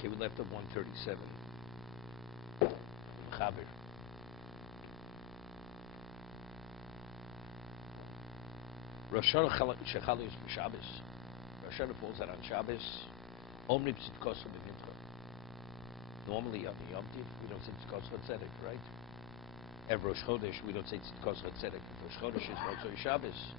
Okay, we left at 137. Chaber. Rosh Hashanah Shechalius b'Shabbos. Rosh Hashanah falls out on Shabbos. Omri b'Tzidkoso b'Mincha. Normally on the Yom Tiv, we don't say Tzidkoso Tzedek, right? Ev Rosh Chodesh, we don't say Tzidkoso Tzedek. Rosh Chodesh is Motzei Shabbos,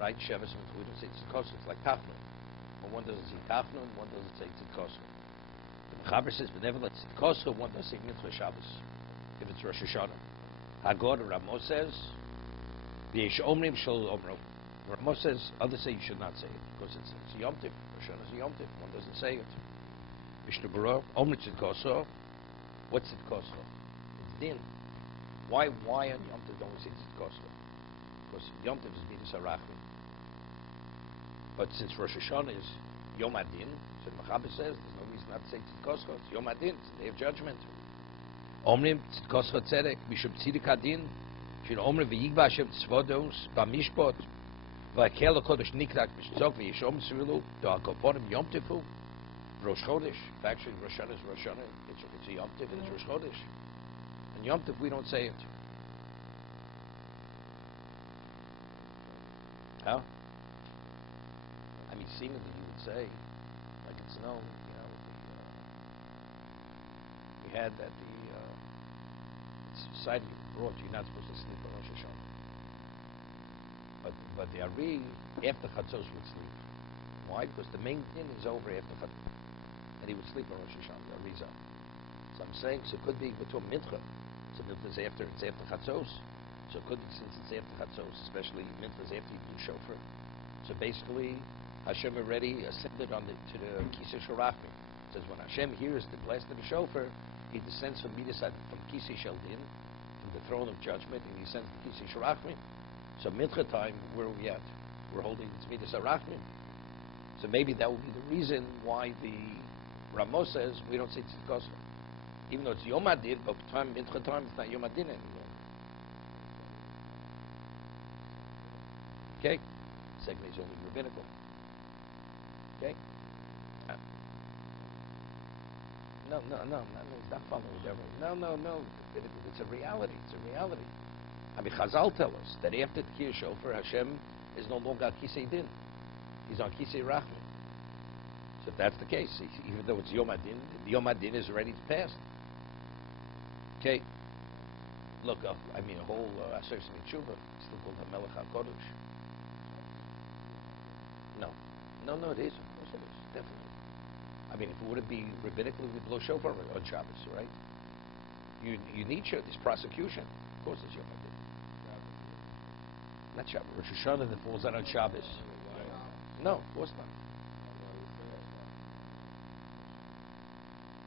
right? Shabbos, we don't say Tzidkoso. It's like Tachnun. But one doesn't say Tachnun, one doesn't say Tzidkoso. The Mechaber says, but nevertheless, Tzidkoso, one does say Mincha Shabbos, if it's Rosh Hashanah. Hagor Ramos says, V'yesh Omrim Shol Omro. Ramos says, others say you should not say it, because it's a Yom Tiv. Rosh Hashanah is a Yom Tiv, one doesn't say it. Mishna Berura, Omri Tzidkoso. What's Tzidkoso? It's Din. Why on Yom Tiv don't we say Tzidkoso? Because Yom Tiv is Midas HaRachmin. But since Rosh Hashanah is Yom Adin, so the Mechaber says there's no reason not to say Tzidkoso. It's Yom Adin, it's the day of judgment. Omrim Tzidkoso Tzedek, Mishum Tzidik Adin, Shin Omrim V'yigba Hashem Tzvodos, B'mishpot, V'akel HaKodesh Nikrak B'shtzok V'yishom Tzvilu, Do'akoponim Yom Tifu, Rosh Chodesh. Actually, Rosh Hashanah is Rosh Hashanah. It's a Yom Tiv and it's Rosh Chodesh. And Yom Tiv, we don't say it. How? I mean, simen that you would say, like it's known, you know, we had that it's cited abroad, you're not supposed to sleep on Rosh Hashanah. But the Ari, after Chatzos, would sleep. Why? Because the main thing is over after Chatzos. And he would sleep on Rosh Hashanah, the Arizah. So I'm saying, so it could be between Mincha. So Mincha is after Chatzos. So it could be since it's after Chatzos, especially Mincha is after you do shofar. So basically, Hashem already ascended to the Kisei Sharachim. It says when Hashem hears the blast of the shofar, he descends from Kisei Sheldin, from the throne of judgment, and he ascends to Kisei Sharachim. So Mincha time, where are we at? We're holding it's Midas HaRachim. So maybe that would be the reason why the Ramos says we don't say Tzidkoso. Even though it's Yom Adin, but Mincha time, it's not Yom Adin anymore. Okay? Second is only rabbinical. Okay? No, it's not following the devil. No. It's a reality. I mean, Chazal tell us that after the Kiyah Shofar, Hashem is no longer on Kisei Din. He's on Kisei Rachman. So if that's the case, even though it's Yom Adin, the Yom Adin is already past. Okay? Look, I mean, a whole Asher Semi Tshuva, still called HaMelech HaKodesh. No, it is. Of course it is. Definitely. I mean, if it wouldn't be rabbinically, we'd blow shofar on Shabbos, right? You need this prosecution. Of course it's Yom Adin. Not Shabbos. Rosh Hashanah that falls out on Shabbos. No, of course not.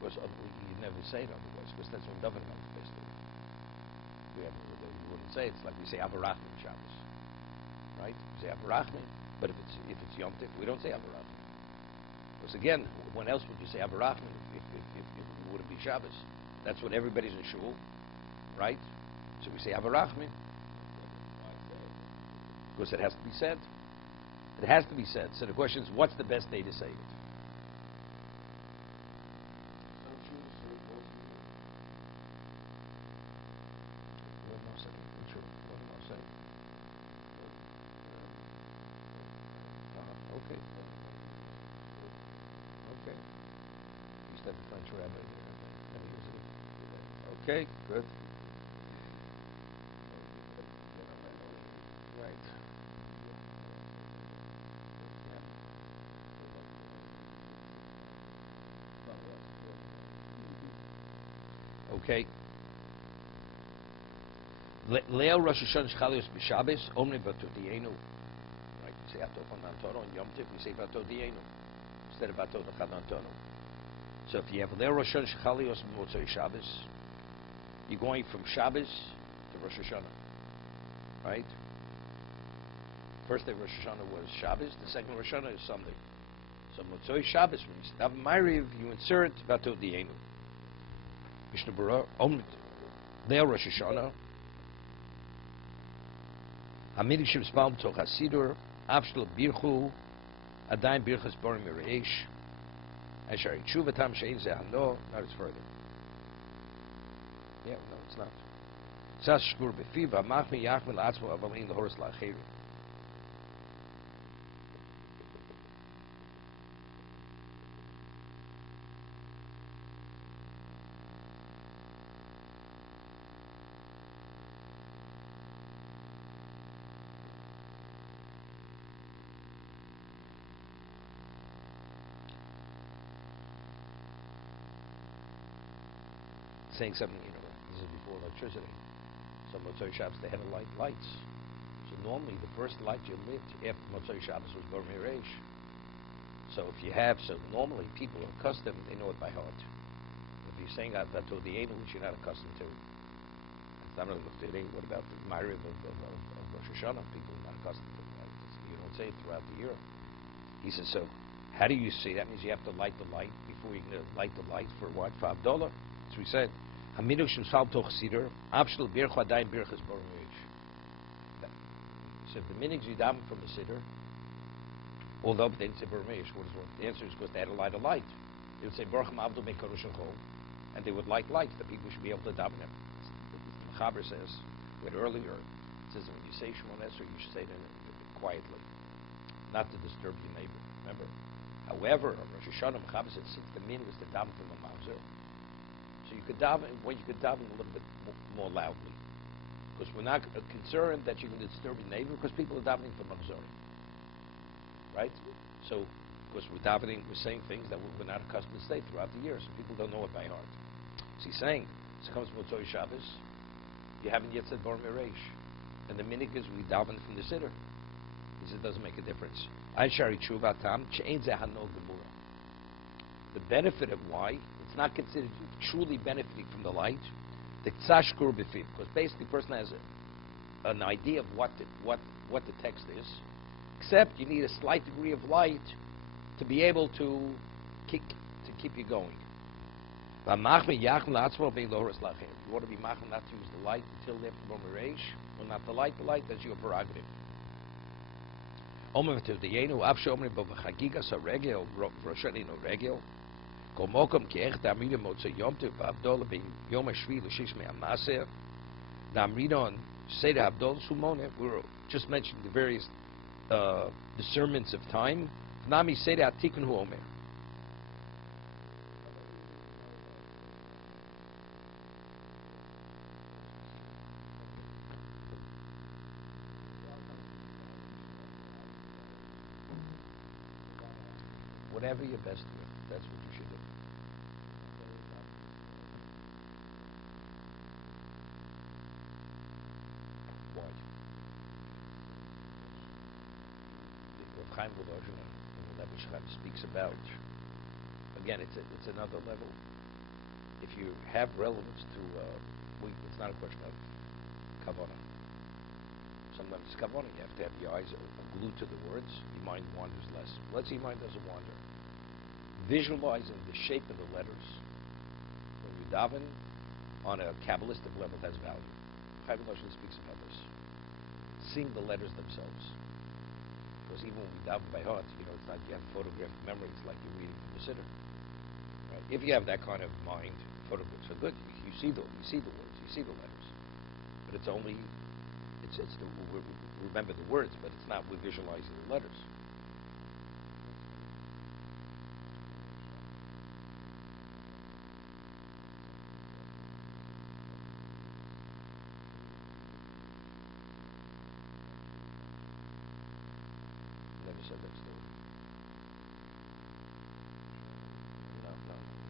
Of course, you never say it otherwise, because that's when David Melech based it. You wouldn't say it. It's like we say Avarachim Shabbos, right? We say Avarachim, but if it's Yom Tiv, we don't say Avarachim. Because again, when else would you say Avarachim if it wouldn't be Shabbos? That's when everybody's in shul, right? So we say Avarachim. Because it has to be said. It has to be said. So the question is, what's the best day to say it? Okay. You said the French rabbi. Okay, good. Right. Okay. Leil Rosh Hashanah Shchalios b'Shabbos Omri Batodienu. Right. We say Ato Chanantono and Yom Tiv. We say Batodienu instead of Ato Chanantono. So if you have Leil Rosh Hashanah Shchalios b'Motzei Shabbos, you're going from Shabbos to Rosh Hashanah. Right. First day Rosh Hashanah was Shabbos. The second Rosh Hashanah is Sunday. So Motzei Shabbos, when you stop Ma'ariv, you insert Batodienu. Mishna Berura Omri Leil Rosh Hashanah. Hamidim Shemspalm Toch Hasidur Avshel Birchu Adain Birchas Borim Yereish And Shari Tshuva Tam Shein Zeh no, it's further. Yeah, no, it's not. Sas Shkur Befiva Machmi Yachmil Atzmo Avalin the Horus Lacheri. Saying something, this is before electricity. So Motzei Shabbos, they had to light lights. So normally the first light you lit after Motzei Shabbos was Bar Miresh. So if you have, normally people are accustomed, they know it by heart. If you're saying that to the Enu, which you're not accustomed to, what about the Ma'ariv of Rosh Hashanah? People are not accustomed to that. You don't say it throughout the year. He says, so how do you say that? Means you have to light the light before you can light the light for what? For Havdalah. So we said, Hamiduk Shemsal Toch Siddur, Abshel Birch Adayim Birchas Bar Miresh. So if the minigs you daven from the Siddur, although they didn't say Bar Miresh, the answer is because they had to light a light. They would say Baruch Avdol Mekadosh Chol, and they would light lights. The people should be able to daven them. The Mechaber says, earlier, it says when you say Shemon Esrei, you should say it quietly, not to disturb your neighbor. Remember? However, Rosh Hashanah Mechaber said, since the minig was to daven from a mamzer, so you could daven a little bit more loudly, because we're not concerned that you can disturb your neighbor, because people are davening for mamzerim, right? So, because we're saying things that we're not accustomed to say throughout the year, so people don't know it by heart. So he's saying, so comes Motzei Shabbos, you haven't yet said Bar Miresh, and the minig is we daven from the Siddur. He says it doesn't make a difference. The benefit of why it's not considered truly benefiting from the light, the tzashkur b'fiv, because basically the person has an idea of what the text is, except you need a slight degree of light to be able to keep you going. If you want to be machal not to use the light until after Bar Miresh, or not the light, that's your prerogative. We're just mentioning the various discernments of time. Whatever you're best with, that's what you should do. Why? The Chaim Volozhina, the level Chaim speaks about, again, it's another level. If you have relevance to, it's not a question of kavanah. Sometimes it's kavanah. You have to have your eyes glued to the words. Your mind wanders less. Let's say your mind doesn't wander. Visualizing the shape of the letters when you daven on a Kabbalistic level has value. Chaim Volozhin speaks about this. Seeing the letters themselves. Because even when we daven by heart, it's not you have photographic memory. It's like you're reading from the Siddur. Right? If you have that kind of mind, photographs are good. You see the words, you see the letters. But it's only we remember the words, but it's not we're visualizing the letters. Never said that story. No,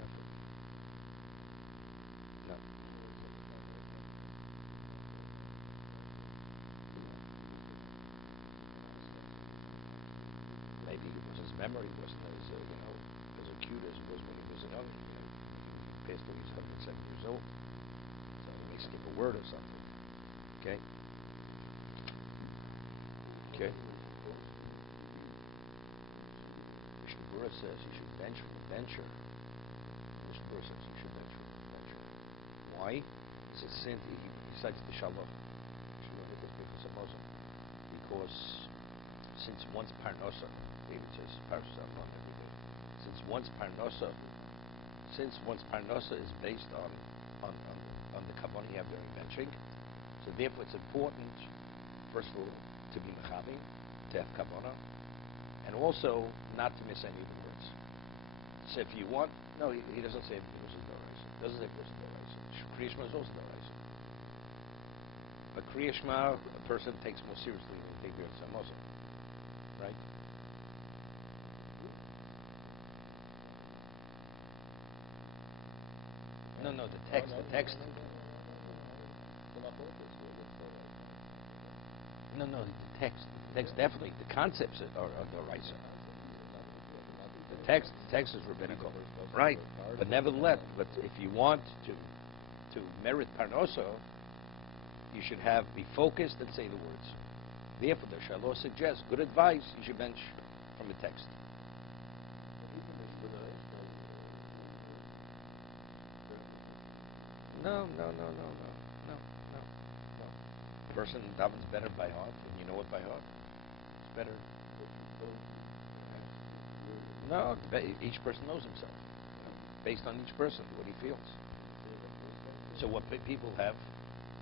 never. No. Maybe because his memory wasn't as acute as it was when he was young. He passed away, he's 107 years old. So he may skip a word or something. Okay? Okay? Mishna Berura says you should venture. Mishna Berura says you should venture. Why? He says he cites the Shalom. Because since once Parnasa, David says, Parnasa every day. Since one's parnasa is based on the kavanah you have during benching, so therefore it's important, first of all, to be mechavi, to have kavanah, and also not to miss any of the words. So if you want, no, he doesn't say because it's doraisa. Doesn't say because it's doraisa. Kriya Shema is also doraisa. But Kriya Shema, a person takes more seriously than he takes Birchas Hamazon, right? No, the text. No, the text definitely. The concepts are doraisa. The text is rabbinical, right? But nevertheless, if you want to merit parnosa, you should be focused and say the words. Therefore, the Shalosh suggests good advice. You should bench from the text. No. Person davens better by heart, and you know it by heart. It's better. No, each person knows himself, based on each person, what he feels. So what people have,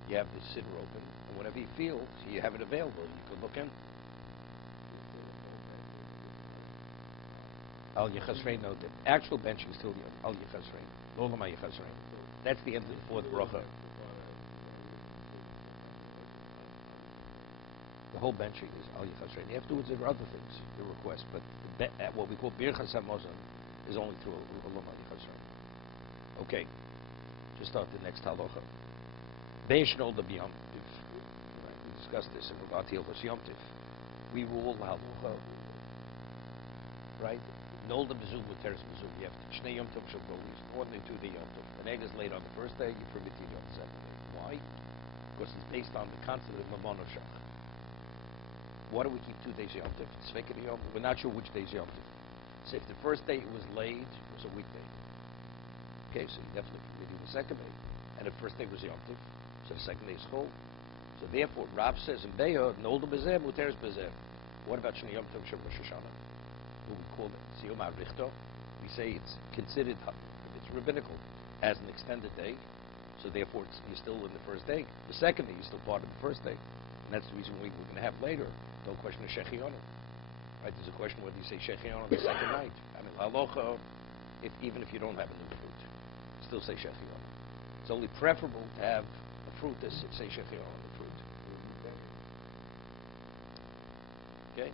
you have the siddur open, and whatever he feels, you have it available. You could look in. Al Yechasrein, no, the actual benching is still Al Yechasrein. Lolam Al Yechasrein. That's the end of the fourth bracha. The whole benching is Al Yechasrein. Afterwards, there are other things, the request, but what we call Birchas Hamazon is only through Lolam Al Yechasrein. Okay, just start the next halacha. Beishnol the B'Yom Tiv. We discussed this in Rabat Hilchos Yom Tiv. We rule halacha, right? Nol the Bezug with Teres Bezug. You have to Shnei Yom Tov shall go at least more than 2 day Yom Tov. An egg is laid on the first day, you permit it on the second day. Why? Because it's based on the concept of Mamono Shach. Why do we keep 2 days Yom Tov? Svekei Yom Tov. We're not sure which days Yom Tov. So if the first day it was laid, it was a weekday. Okay, so you definitely permit it the second day. And the first day was Yom Tov, so the second day is Chol. So therefore, Rab says in Be'ah, Nol the Bezeh, Muteres Bezeh. What about Shnei Yom Tov Shem Rosh Hashanah? What we call it Siyum HaRichto. We say it's considered, it's rabbinical, as an extended day. So therefore, you're still in the first day. The second day, you're still part of the first day. And that's the reason we're going to have later. Don't question the Shechiyonim. Right? There's a question whether you say Shechiyonim on the second night. I mean, halacha, even if you don't have a new fruit, still say Shechiyonim. It's only preferable to have a fruit that say Shechiyonim on the fruit. Okay?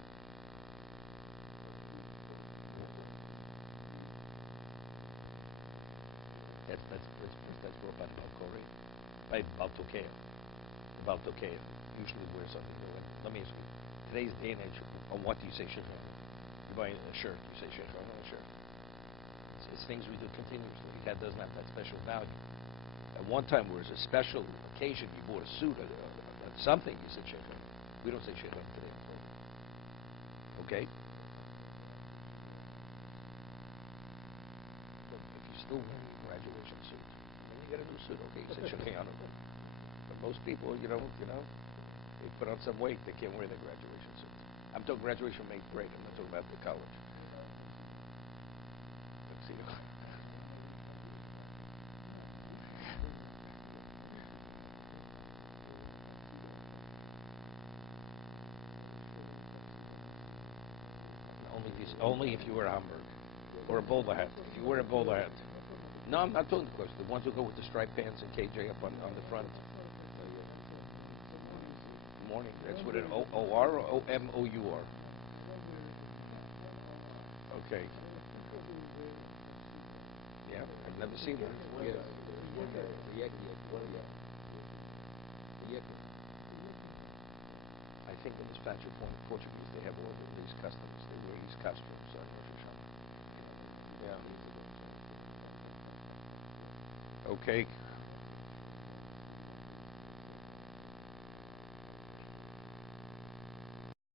That's brought by the Balkori, by Baltokea. The Baltokea usually wears something new. Let me ask you, today's day and age, on what do you say Shechiyonim? You buy a shirt, you say Shechiyonim on a shirt. It's things we do continuously. That doesn't have that special value. At one time, there was a special occasion, you bought a suit, something, you said Shechiyonim. We don't say Shechiyonim today. Okay? So if you still wear your graduation suit, then you get a new suit, okay, you say Shechiyonim. But most people, you know, they put on some weight, they can't wear their graduation suit. I'm talking graduation from 8th grade, I'm not talking about the college. Only if you wear a Hamburg or a bowler hat. If you wear a bowler hat. No, I'm not talking the question. The ones who go with the striped pants and KJ up on the front. Morning. That's what an O-R or O-M-O-U-R. Okay. Yeah, I've never seen that. Yeah. I think in this patch of Portuguese, they have all these customs. They wear these costumes on Rosh Hashanah. Yeah. Okay.